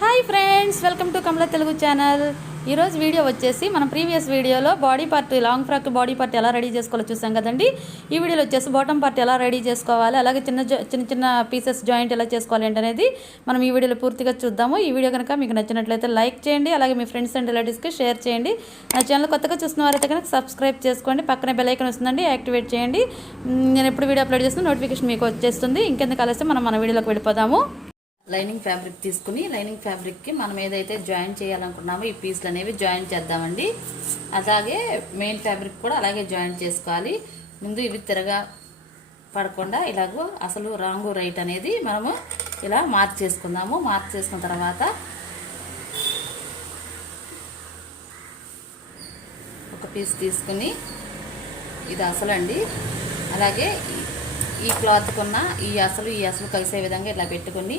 Hi friends, welcome to Kamala Telugu channel. ఈరోజు video వచ్చేసి మనం ప్రీవియస్ వీడియోలో body part long frock body part ఎలా రెడీ చేసుకోవాలో చూసాం కదండి. ఈ వీడియోలో వచ్చేసి బాటమ్ పార్ట్ ఎలా రెడీ చేసుకోవాలి, అలాగే చిన్న చిన్న పీసెస్ జాయింట్ ఎలా చేసుకోవాలి అనేది మనం ఈ వీడియోలో పూర్తిగా చూద్దాము. ఈ వీడియో కనుక మీకు నచ్చినట్లయితే లైక్ చేయండి, అలాగే మీ ఫ్రెండ్స్ అండ్ రిలేటివ్స్కి షేర్ చేయండి. నా ఛానల్ కొత్తగా చూస్తున్న వారైతే కనుక సబ్స్క్రైబ్ చేసుకోండి, పక్కనే బెల్ ఐకాన్ వస్తుందండి, యాక్టివేట్ చేయండి. నేను ఎప్పుడు వీడియో అప్లోడ్ చేస్తున్న నోటిఫికేషన్ మీకు వచ్చేస్తుంది. ఇంకెందుకు ఆలస్యం, మనం మన వీడియోలోకి వెళ్ళిపోదాము. లైనింగ్ ఫ్యాబ్రిక్ తీసుకుని లైనింగ్ ఫ్యాబ్రిక్కి మనం ఏదైతే జాయిన్ చేయాలనుకున్నామో ఈ పీస్లు అనేవి జాయిన్ చేద్దామండి. అలాగే మెయిన్ ఫ్యాబ్రిక్ కూడా అలాగే జాయిన్ చేసుకోవాలి. ముందు ఇవి తిరగా పడకుండా ఇలాగో అసలు రాంగు రైట్ అనేది మనము ఇలా మార్క్ చేసుకుందాము. మార్క్ చేసుకున్న తర్వాత ఒక పీస్ తీసుకుని ఇది అసలు అండి, అలాగే ఈ క్లాత్కున్న ఈ అసలు కలిసే విధంగా ఇలా పెట్టుకుని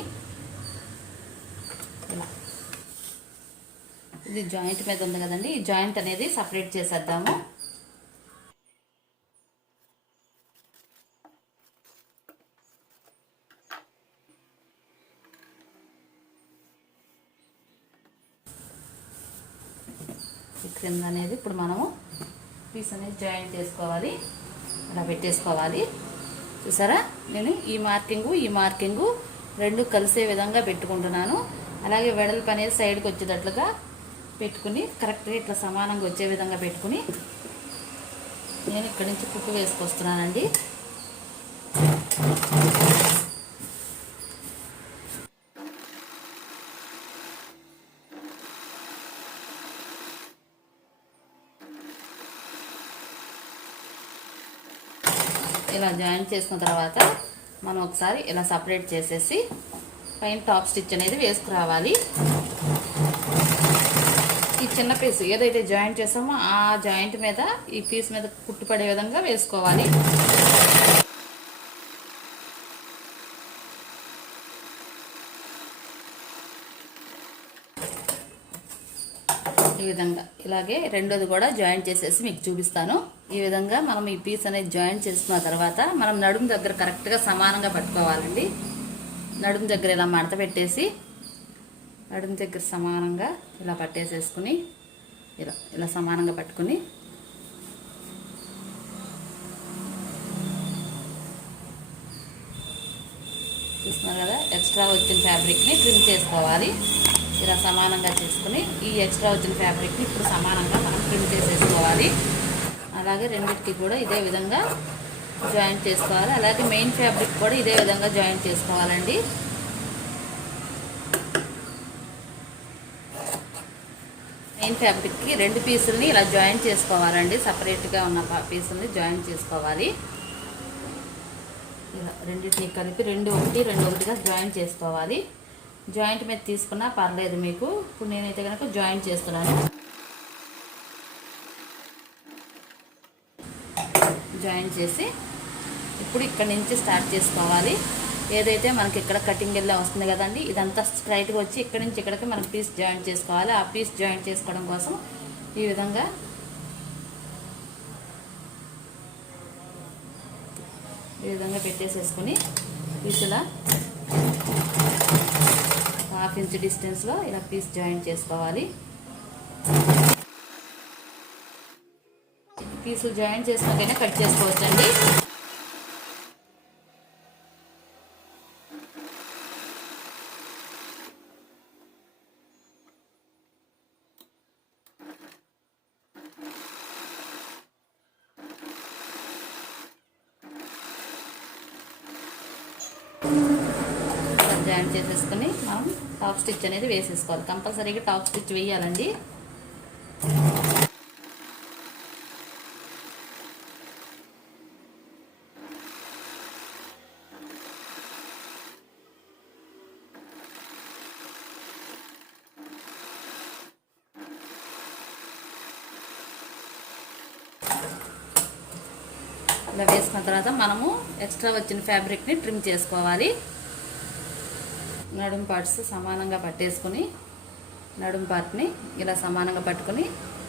ఇది జాయింట్ మీద ఉంది కదండి, ఈ జాయింట్ అనేది సపరేట్ చేసేద్దాము. ఈ క్రింద అనేది ఇప్పుడు మనము పీస్ అనేది జాయింట్ చేసుకోవాలి, అలా పెట్టేసుకోవాలి. చూసారా, నేను ఈ మార్కింగు రెండు కలిసే విధంగా పెట్టుకుంటున్నాను. అలాగే వెడల్పు అనేది సైడ్కి వచ్చేటట్లుగా పెట్టుకుని కరెక్ట్గా ఇట్లా సమానంగా వచ్చే విధంగా పెట్టుకుని నేను ఇక్కడి నుంచి కుట్టు వేసుకొస్తున్నానండి. ఇలా జాయిన్ చేసుకున్న తర్వాత మనం ఒకసారి ఇలా సపరేట్ చేసేసి పైన టాప్ స్టిచ్ అనేది వేసుకురావాలి. ఈ చిన్న పీస్ ఏదైతే జాయింట్ చేసామో ఆ జాయింట్ మీద ఈ పీస్ మీద కుట్టుపడే విధంగా వేసుకోవాలి. ఈ విధంగా ఇలాగే రెండోది కూడా జాయింట్ చేసేసి మీకు చూపిస్తాను. ఈ విధంగా మనం ఈ పీస్ అనేది జాయింట్ చేసుకున్న తర్వాత మనం నడుము దగ్గర కరెక్ట్గా సమానంగా పట్టుకోవాలండి. నడుము దగ్గర ఇలా మడత పెట్టేసి నడుము దగ్గర సమానంగా ఇలా పట్టేసేసుకుని ఇలా సమానంగా పట్టుకుని చూస్తున్నారు కదా, ఎక్స్ట్రా వచ్చిన ఫ్యాబ్రిక్ని ట్రిమ్ చేసుకోవాలి. ఇలా సమానంగా చేసుకుని ఈ ఎక్స్ట్రా వచ్చిన ఫ్యాబ్రిక్ని ఇప్పుడు సమానంగా మనం ట్రిమ్ చేసేసుకోవాలి. అలాగే రెండింటికి కూడా ఇదే విధంగా జాయింట్ చేసుకోవాలి. అలాగే మెయిన్ ఫ్యాబ్రిక్ కూడా ఇదే విధంగా జాయింట్ చేసుకోవాలండి. మెయిన్ ఫ్యాబ్రిక్కి రెండు పీసుల్ని ఇలా జాయింట్ చేసుకోవాలండి. సపరేట్గా ఉన్న పీసుల్ని జాయింట్ చేసుకోవాలి. ఇలా రెండింటిని కలిపి రెండు ఒకటిగా జాయింట్ చేసుకోవాలి. జాయింట్ మీద తీసుకున్నా పర్లేదు మీకు. ఇప్పుడు నేనైతే కనుక జాయింట్ చేస్తున్నాను. జాయింట్ చేసి ఇప్పుడు ఇక్కడ నుంచి స్టార్ట్ చేసుకోవాలి. ఏదైతే మనకి ఇక్కడ కటింగ్ వెళ్ళా వస్తుంది కదండి, ఇదంతా స్ట్రైట్గా వచ్చి ఇక్కడ నుంచి ఇక్కడికి మనం పీస్ జాయింట్ చేసుకోవాలి. ఆ పీస్ జాయింట్ చేసుకోవడం కోసం ఈ విధంగా పెట్టేసేసుకుని పీసులా 1/2 ఇంచ్ డిస్టెన్స్లో ఇలా పీస్ జాయింట్ చేసుకోవాలి. పీసులు జాయింట్ చేసుకుంటేనే కట్ చేసుకోవచ్చండి. జాయింట్ చేసేసుకుని మనం టాప్ స్టిచ్ అనేది వేసేసుకోవాలి. కంపల్సరీగా టాప్ స్టిచ్ వేయాలండి. ఇలా వేసుకున్న తర్వాత మనము ఎక్స్ట్రా వచ్చిన ఫ్యాబ్రిక్ని ట్రిమ్ చేసుకోవాలి. నడుము పార్ట్స్ సమానంగా పట్టేసుకుని నడుము పార్ట్ని ఇలా సమానంగా పట్టుకుని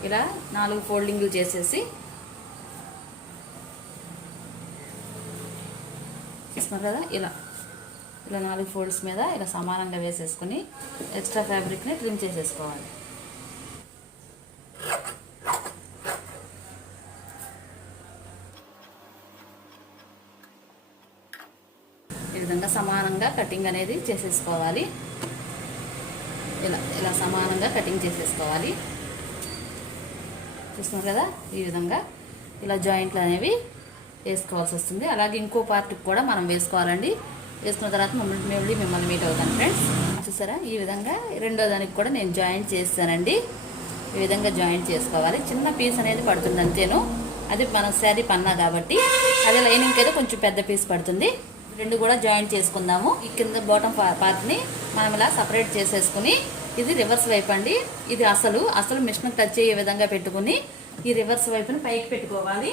ఇలా 4 ఫోల్డింగ్లు చేసేసి చూస్తున్నారు కదా, ఇలా ఇలా 4 ఫోల్డ్స్ మీద ఇలా సమానంగా వేసేసుకుని ఎక్స్ట్రా ఫ్యాబ్రిక్ని ట్రిమ్ చేసేసుకోవాలి. ఈ విధంగా సమానంగా కటింగ్ అనేది చేసేసుకోవాలి. ఇలా సమానంగా కటింగ్ చేసేసుకోవాలి. చూస్తున్నారు కదా, ఈ విధంగా ఇలా జాయింట్లు అనేవి వేసుకోవాల్సి వస్తుంది. అలాగే ఇంకో పార్ట్కి కూడా మనం వేసుకోవాలండి. వేసుకున్న తర్వాత మిమ్మల్ని మీట్ అవుతాను ఫ్రెండ్స్. చూసారా, ఈ విధంగా రెండో దానికి కూడా నేను జాయింట్ చేస్తానండి. ఈ విధంగా జాయింట్ చేసుకోవాలి. చిన్న పీస్ అనేది పడుతుంది అంతేను. అది మనం శారీ పన్నా కాబట్టి అదే లైనింగ్కి అయితే కొంచెం పెద్ద పీస్ పడుతుంది. రెండు కూడా జాయింట్ చేసుకుందాము. ఈ కింద బాటమ్ పార్ట్ని మనం ఇలా సపరేట్ చేసేసుకుని, ఇది రివర్స్ వైపు అండి. ఇది అసలు మిషన్ టచ్ అయ్యే విధంగా పెట్టుకుని ఈ రివర్స్ వైపుని పైకి పెట్టుకోవాలి.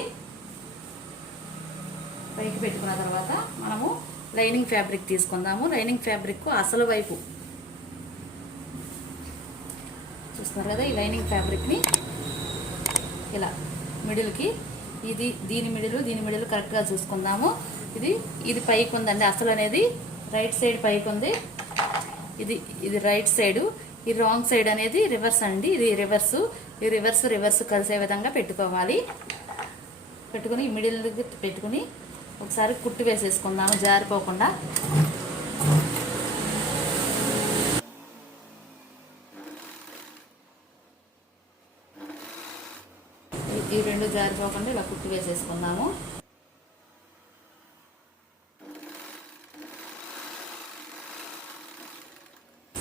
పైకి పెట్టుకున్న తర్వాత మనము లైనింగ్ ఫ్యాబ్రిక్ తీసుకుందాము. లైనింగ్ ఫ్యాబ్రిక్ అసలు వైపు చూస్తున్నారు కదా, ఈ లైనింగ్ ఫ్యాబ్రిక్ని ఇలా మిడిల్కి దీని మిడిల్ కరెక్ట్గా చూసుకుందాము. ఇది పైకి ఉందండి. అసలు అనేది రైట్ సైడ్ పైకి ఉంది. ఇది రైట్ సైడు, ఈ రాంగ్ సైడ్ అనేది రివర్స్ అండి. ఇది రివర్స్ కలిసే విధంగా పెట్టుకోవాలి. పెట్టుకుని ఈ మిడిల్ పెట్టుకుని ఒకసారి కుట్టు వేసేసుకుందాము జారిపోకుండా. ఈ రెండు జారిపోకుండా ఇలా కుట్టు వేసేసుకుందాము.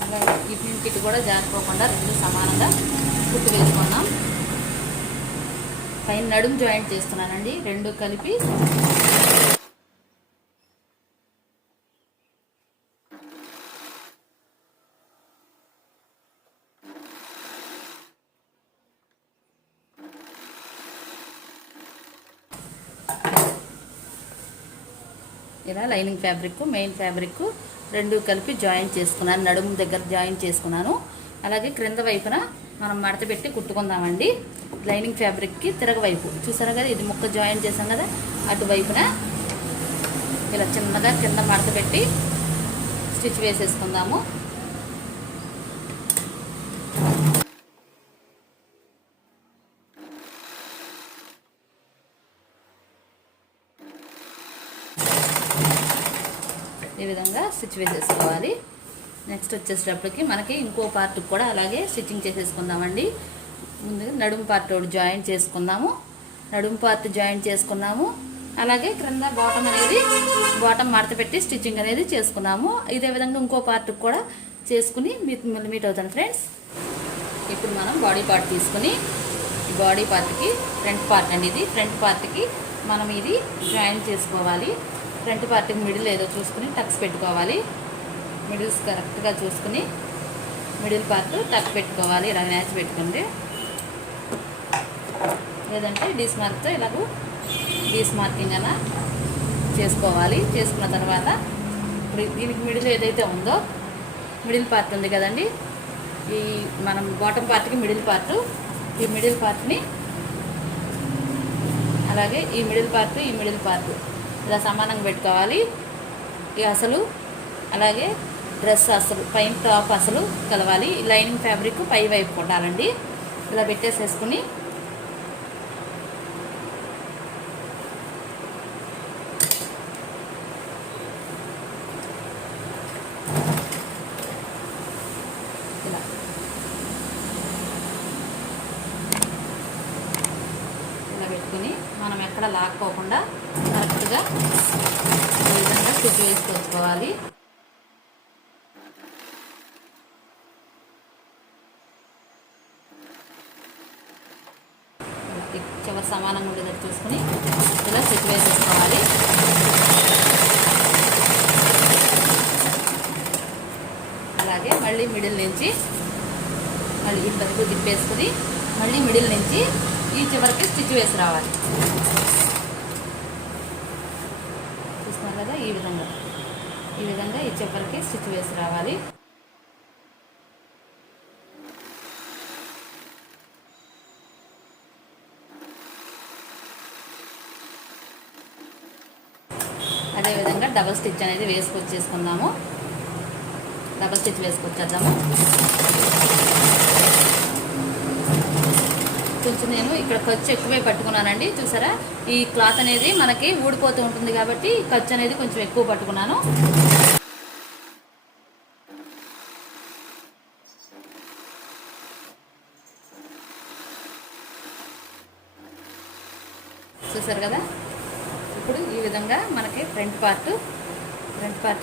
అలాగే ఈ ప్రింట్కి కూడా జారిపోకుండా రెండు సమానంగా కుట్టు వేసుకున్నాం. పైన నడుము జాయింట్ చేస్తున్నానండి, రెండు కలిపి ఇలా లైనింగ్ ఫ్యాబ్రిక్ మెయిన్ ఫ్యాబ్రిక్ రెండు కలిపి జాయింట్ చేసుకున్నాను. నడుము దగ్గర జాయింట్ చేసుకున్నాను. అలాగే క్రింద వైపున మనం మడత పెట్టి కుట్టుకుందామండి. లైనింగ్ ఫ్యాబ్రిక్కి తిరగవైపు చూసారా కదా, ఇది ముక్క జాయింట్ చేసాం కదా, అటువైపున ఇలా చిన్నగా కింద మడత పెట్టి స్టిచ్ వేసేసుకుందాము. ఈ విధంగా స్టిచ్ వేసేసుకోవాలి. నెక్స్ట్ వచ్చేసేటప్పటికి మనకి ఇంకో పార్ట్ కూడా అలాగే స్టిచ్చింగ్ చేసేసుకుందామండి. ముందుగా నడుము పార్ట్ ఒకటి జాయింట్ చేసుకుందాము. నడుము పార్ట్ జాయింట్ చేసుకున్నాము. అలాగే క్రింద బాటమ్ మడత పెట్టి స్టిచ్చింగ్ అనేది చేసుకున్నాము. ఇదే విధంగా ఇంకో పార్ట్ కూడా చేసుకుని మీట్ అవుతాను ఫ్రెండ్స్. ఇప్పుడు మనం బాడీ పార్ట్ తీసుకుని బాడీ పార్ట్కి ఫ్రంట్ పార్ట్ అండి, ఇది ఫ్రంట్ పార్ట్కి మనం ఇది జాయింట్ చేసుకోవాలి. ఫ్రంట్ పార్ట్కి మిడిల్ ఏదో చూసుకుని టక్స్ పెట్టుకోవాలి. మిడిల్స్ కరెక్ట్గా చూసుకుని మిడిల్ పార్ట్ టక్ పెట్టుకోవాలి. ఇలా మ్యాచ్ పెట్టుకుంటే, లేదంటే డీస్మార్క్తో ఇలాగూ డీస్మార్కింగ్ అలా చేసుకోవాలి. చేసుకున్న తర్వాత ఇప్పుడు దీనికి మిడిల్ ఏదైతే ఉందో మిడిల్ పార్ట్ ఉంది కదండి, ఈ మనం బాటమ్ పార్ట్కి మిడిల్ పార్ట్, ఈ మిడిల్ పార్ట్ని అలాగే ఈ మిడిల్ పార్ట్ ఇలా సమానంగా పెట్టుకోవాలి. ఈ అసలు అలాగే డ్రెస్ అసలు పైన టాప్ అసలు కలవాలి. లైనింగ్ ఫ్యాబ్రిక్ పై వైపు కొట్టాలండి. ఇలా పెట్టేసేసుకుని ఇలా పెట్టుకుని మనం ఎక్కడ లాక్కోకుండా కరెక్ట్గా ఈ విధంగా స్టిచ్ వేసుకోవాలి. చివరి సమానంగా ఉండేటట్టు చూసుకుని ఇలా స్టిచ్ వేసేసుకోవాలి. అలాగే మళ్ళీ మిడిల్ నుంచి మళ్ళీ ఇటు తిప్పేసుకుని మళ్ళీ మిడిల్ నుంచి ఈ చివరికి స్టిచ్ వేసి రావాలి. చూస్తున్నారు కదా, ఈ విధంగా ఈ చివరికి స్టిచ్ వేసి రావాలి. అదేవిధంగా డబల్ స్టిచ్ అనేది వేసుకొచ్చేసుకుందాము. Double stitch వేసుకొచ్చేద్దాము. కొంచెం నేను ఇక్కడ ఖర్చు ఎక్కువే పట్టుకున్నానండి. చూసారా, ఈ క్లాత్ అనేది మనకి ఊడిపోతూ ఉంటుంది కాబట్టి ఖర్చు అనేది కొంచెం ఎక్కువ పట్టుకున్నాను. చూసారు కదా, ఇప్పుడు ఈ విధంగా మనకి ఫ్రంట్ పార్ట్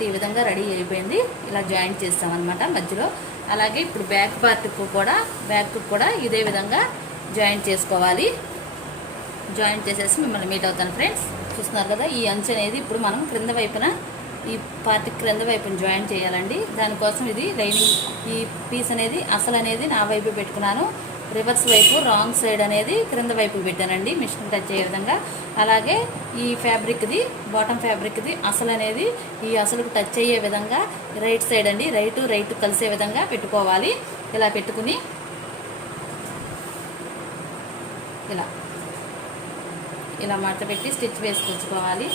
ఈ విధంగా రెడీ అయిపోయింది. ఇలా జాయింట్ చేస్తామన్నమాట మధ్యలో. అలాగే ఇప్పుడు బ్యాక్ కూడా ఇదే విధంగా జాయింట్ చేసుకోవాలి. జాయింట్ చేసేసి మిమ్మల్ని మీట్ అవుతాను ఫ్రెండ్స్. చూస్తున్నారు కదా, ఈ అంచు అనేది ఇప్పుడు మనం క్రింద వైపున ఈ పార్ట్ క్రింద వైపున జాయింట్ చేయాలండి. దానికోసం ఇది లైనింగ్ ఈ పీస్ అనేది అసలు అనేది నా వైపు పెట్టుకున్నాను. రివర్స్ వైపు రాంగ్ సైడ్ అనేది క్రింద వైపు పెట్టానండి మిషన్ టచ్ అయ్యే విధంగా. అలాగే ఈ ఫ్యాబ్రిక్ది బాటమ్ ఫ్యాబ్రిక్ది అసలు అనేది ఈ అసలుకు టచ్ అయ్యే విధంగా రైట్ సైడ్ అండి, రైట్ కలిసే విధంగా పెట్టుకోవాలి. ఇలా పెట్టుకుని ఇలా మడత పెట్టి స్టిచ్ వేసుకొచ్చుకోవాలి.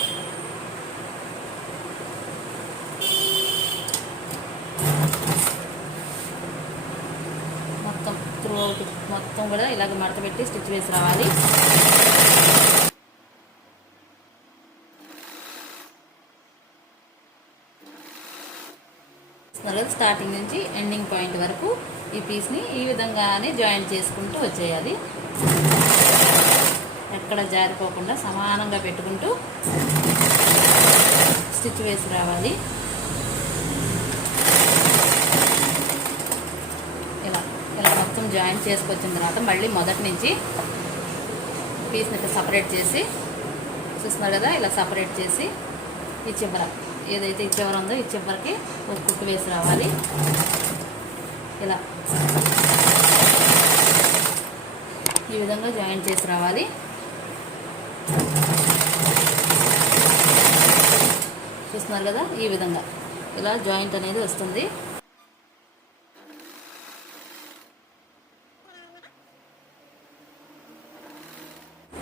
మొత్తం కూడా ఇలాగ మడత పెట్టి స్టిచ్ వేసి రావాలి. స్టార్టింగ్ నుంచి ఎండింగ్ పాయింట్ వరకు ఈ పీస్ని ఈ విధంగానే జాయింట్ చేసుకుంటూ వచ్చేయాలి. ఎక్కడ జారిపోకుండా సమానంగా పెట్టుకుంటూ స్టిచ్ వేసి రావాలి. ఇలా మొత్తం జాయింట్ చేసుకొచ్చిన తర్వాత మళ్ళీ మొదటి నుంచి పీస్ని ఇట్లా సపరేట్ చేసి, చూస్తున్నారు కదా, ఇలా సపరేట్ చేసి ఈ చివర ఏదైతే ఈ చివర ఉందో ఈ చివరికి ఒక కుట్టు వేసి రావాలి. ఇలా ఈ విధంగా జాయింట్ చేసి రావాలి. చూస్తున్నారు కదా, ఈ విధంగా ఇలా జాయింట్ అనేది వస్తుంది.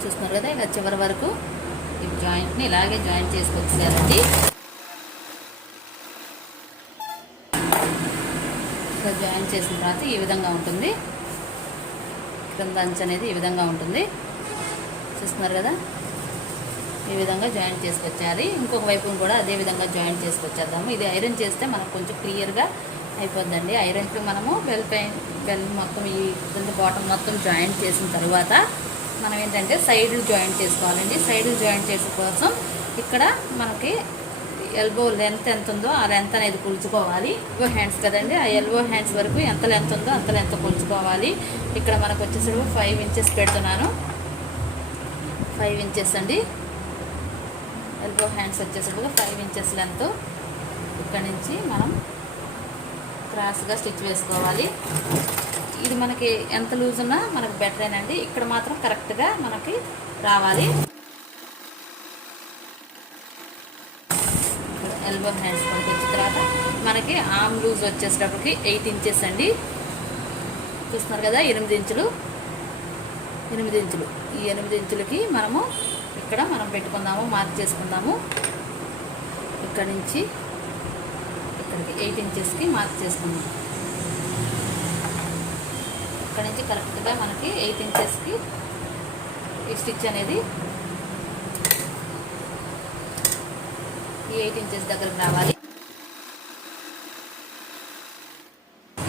చూస్తున్నారు కదా, ఇలా చివరి వరకు ఈ జాయింట్ని ఇలాగే జాయింట్ చేసుకొచ్చేయాలండి. ఇలా జాయింట్ చేసిన తర్వాత ఈ విధంగా ఉంటుంది. క్రింద అంచు అనేది ఈ విధంగా ఉంటుంది. చూస్తున్నారు కదా, ఈ విధంగా జాయింట్ చేసుకొచ్చేయాలి. ఇంకొక వైపును కూడా అదే విధంగా జాయింట్ చేసుకొచ్చేద్దాము. ఇది ఐరన్ చేస్తే మనకు కొంచెం క్లియర్గా అయిపోద్దండి. ఐరన్కి మనము బెల్ మొత్తం ఈ కింద బాటమ్ మొత్తం జాయింట్ చేసిన తర్వాత మనం ఏంటంటే సైడ్లు జాయింట్ చేసుకోవాలండి. సైడ్లు జాయింట్ చేసే కోసం ఇక్కడ మనకి ఎల్బో లెంత్ ఎంత ఉందో ఆ లెంత్ అనేది కొలుచుకోవాలి. ఎల్బో హ్యాండ్స్ కదండి, ఆ ఎల్బో హ్యాండ్స్ వరకు ఎంత లెంత్ ఉందో అంత లెంత్ కొలుచుకోవాలి. ఇక్కడ మనకు వచ్చేసరికి 5 ఇంచెస్ పెడుతున్నాను. 5 ఇంచెస్ అండి. ఎల్బో హ్యాండ్స్ వచ్చేసరికి 5 ఇంచెస్ లెంత్. ఇక్కడ నుంచి మనం క్రాస్గా స్టిచ్ వేసుకోవాలి. ఇది మనకి ఎంత లూజ్ ఉన్నా మనకు బెటరేనండి. ఇక్కడ మాత్రం కరెక్ట్గా మనకి రావాలి. ఎల్బో హ్యాండ్స్ మనకి వచ్చిన తర్వాత మనకి ఆర్మ్ లూజ్ వచ్చేసేటప్పటికి 8 ఇంచెస్ అండి. చూస్తున్నారు కదా, 8 ఇంచులు. ఈ 8 ఇంచులకి మనము ఇక్కడ మనం పెట్టుకుందాము, మార్క్ చేసుకుందాము. ఇక్కడ నుంచి ఇక్కడికి 8 ఇంచెస్కి మార్క్ చేసుకుందాం. ఇక్కడ నుంచి కరెక్ట్గా మనకి 8 ఇంచెస్కి ఈ స్టిచ్ అనేది ఈ 8 ఇంచెస్ దగ్గరకు రావాలి.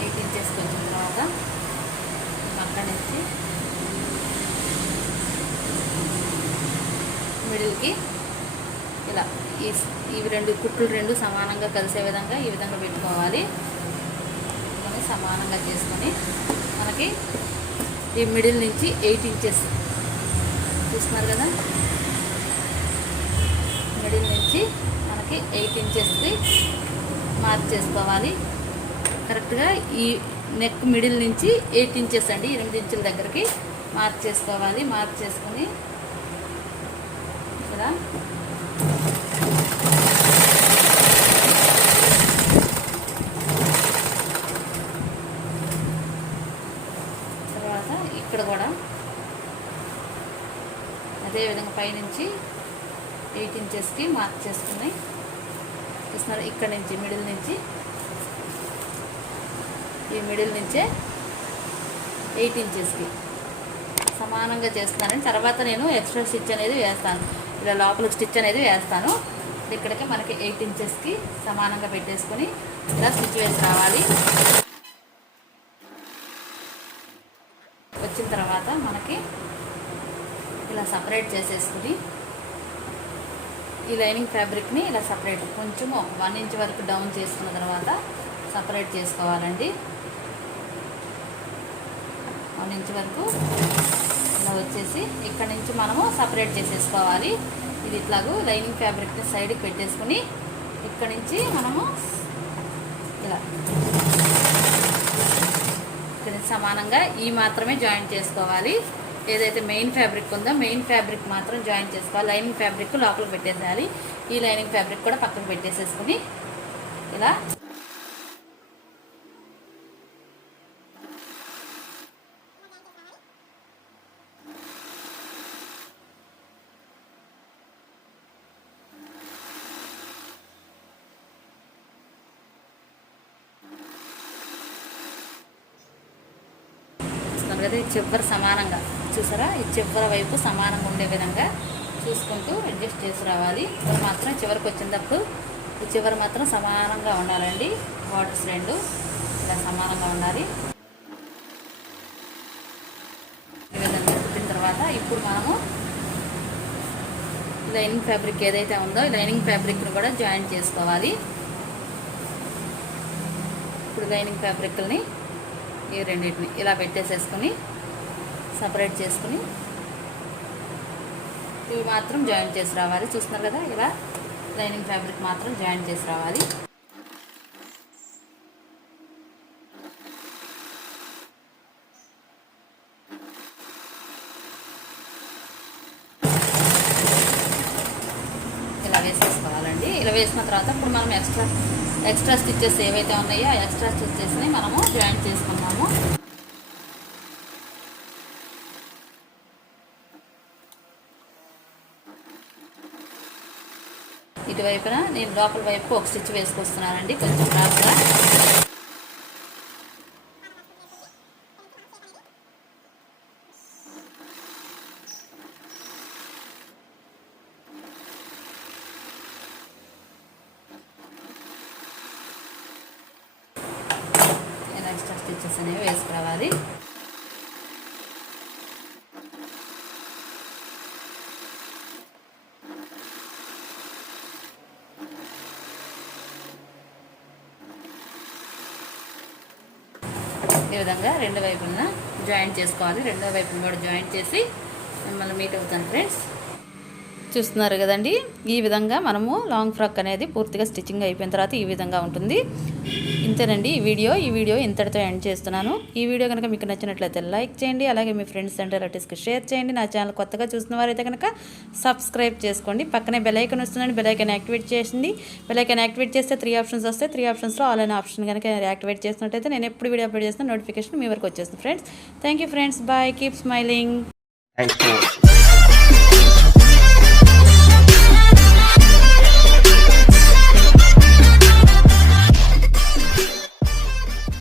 8 ఇంచెస్కి వచ్చిన తర్వాత అక్కడి నుంచి మిడిల్కి ఇలా ఇవి రెండు కుట్లు రెండు సమానంగా కలిసే విధంగా ఈ విధంగా పెట్టుకోవాలి. సమానంగా చేసుకొని మనకి ఈ మిడిల్ నుంచి 8 ఇంచెస్ చూస్తున్నారు కదా, మిడిల్ నుంచి మనకి 8 ఇంచెస్కి మార్క్ చేసుకోవాలి. కరెక్ట్గా ఈ నెక్ మిడిల్ నుంచి 8 ఇంచెస్ అండి, 8 ఇంచుల దగ్గరికి మార్క్ చేసుకోవాలి. మార్క్ చేసుకొని ఇలా ఇక్కడ కూడా అదేవిధంగా పైనుంచి 8 ఇంచెస్కి మార్క్ చేసుకుని చూస్తున్నారు ఇక్కడ నుంచి మిడిల్ నుంచి ఈ మిడిల్ నుంచే 8 ఇంచెస్కి సమానంగా చేస్తున్నాను. తర్వాత నేను ఎక్స్ట్రా స్టిచ్ అనేది వేస్తాను. ఇలా లోపల స్టిచ్ అనేది వేస్తాను. ఇక్కడికి మనకి 8 ఇంచెస్కి సమానంగా పెట్టేసుకొని ఇలా స్టిచ్ వేసి రావాలి. వచ్చిన తర్వాత మనకి ఇలా సపరేట్ చేసేసుకుని ఈ లైనింగ్ ఫ్యాబ్రిక్ని ఇలా సపరేట్ కొంచెం 1 ఇంచ్ వరకు డౌన్ చేసుకున్న తర్వాత సపరేట్ చేసుకోవాలండి. 1 ఇంచ్ వరకు ఇలా వచ్చేసి ఇక్కడ నుంచి మనము సపరేట్ చేసేసుకోవాలి. ఇది ఇట్లాగూ లైనింగ్ ఫ్యాబ్రిక్ని సైడ్కి పెట్టేసుకుని ఇక్కడ నుంచి మనము ఇలా ఇక్కడ సమానంగా ఈ మాత్రమే జాయింట్ చేసుకోవాలి. ఏదైతే మెయిన్ ఫ్యాబ్రిక్ ఉందో మెయిన్ ఫ్యాబ్రిక్ మాత్రం జాయిన్ చేసుకోవాలి. లైనింగ్ ఫ్యాబ్రిక్ లోపల పెట్టేసేయాలి. ఈ లైనింగ్ ఫ్యాబ్రిక్ కూడా పక్కన పెట్టేసేసుకుని ఇలా కదా ఈ చివరి సమానంగా చూసారా, ఈ చివరి వైపు సమానంగా ఉండే విధంగా చూసుకుంటూ అడ్జస్ట్ చేసి రావాలి. ఇప్పుడు మాత్రం చివరికి వచ్చినప్పుడు ఈ చివరి మాత్రం సమానంగా ఉండాలండి. బార్డర్స్ రెండు ఇలా సమానంగా ఉండాలి. ఈ విధంగా కుట్టిన తర్వాత ఇప్పుడు మనము లైనింగ్ ఫ్యాబ్రిక్ ఏదైతే ఉందో ఈ లైనింగ్ ఫ్యాబ్రిక్ని కూడా జాయిన్ చేసుకోవాలి. ఇప్పుడు లైనింగ్ ఫ్యాబ్రిక్ని ఈ రెండింటిని ఇలా పెట్టేసేసుకొని సపరేట్ చేసుకుని ఇవి మాత్రం జాయిన్ చేసి రావాలి. చూస్తున్నారు కదా, ఇలా లైనింగ్ ఫ్యాబ్రిక్ మాత్రం జాయిన్ చేసి రావాలి. ఇలా వేసేసుకోవాలండి. ఇలా వేసిన తర్వాత ఇప్పుడు మనం ఎక్స్ట్రా స్టిచ్చెస్ ఏవైతే ఉన్నాయో ఆ ఎక్స్ట్రా స్టిచ్చెస్ని మనము జాయిన్ చేసుకున్నాము. ఇటువైపున నేను లోపల వైపు ఒక స్టిచ్ వేసుకొస్తున్నానండి కొంచెం క్రాస్గా. ఎక్స్ట్రా స్టిచ్చెస్ అనేవి వేసుకురావాలి. ఈ విధంగా రెండు వైపున జాయింట్ చేసుకోవాలి. రెండో వైపున కూడా జాయింట్ చేసి మిమ్మల్ని మీట్ అవుతాను ఫ్రెండ్స్. చూస్తున్నారు కదండి, ఈ విధంగా మనము లాంగ్ ఫ్రాక్ అనేది పూర్తిగా స్టిచ్చింగ్ అయిపోయిన తర్వాత ఈ విధంగా ఉంటుంది. ఇంతేనండి ఈ వీడియో ఇంతటితో ఎండ్ చేస్తున్నాను. ఈ వీడియో కనుక మీకు నచ్చినట్లయితే లైక్ చేయండి. అలాగే మీ ఫ్రెండ్స్ అండ్ రిలేటివ్స్కి షేర్ చేయండి. నా ఛానల్ కొత్తగా చూసిన వారైతే కనుక సబ్స్క్రైబ్ చేసుకోండి. పక్కనే బెల్ ఐకాన్ వస్తుందండి, బెల్ ఐకాన్ యాక్టివేట్ చేసింది. బెల్ ఐకాన్ యాక్టివేట్ చేస్తే 3 ఆప్షన్స్ వస్తాయి. 3 ఆప్షన్స్లో ఆల్ అనే ఆప్షన్ కనుక యాక్టివేట్ చేసినట్టయితే నేను ఎప్పుడు వీడియో అప్లోడ్ చేసిన నోటిఫికేషన్ మీ వరకు వచ్చేస్తుంది friends. Thank you friends, bye, keep smiling.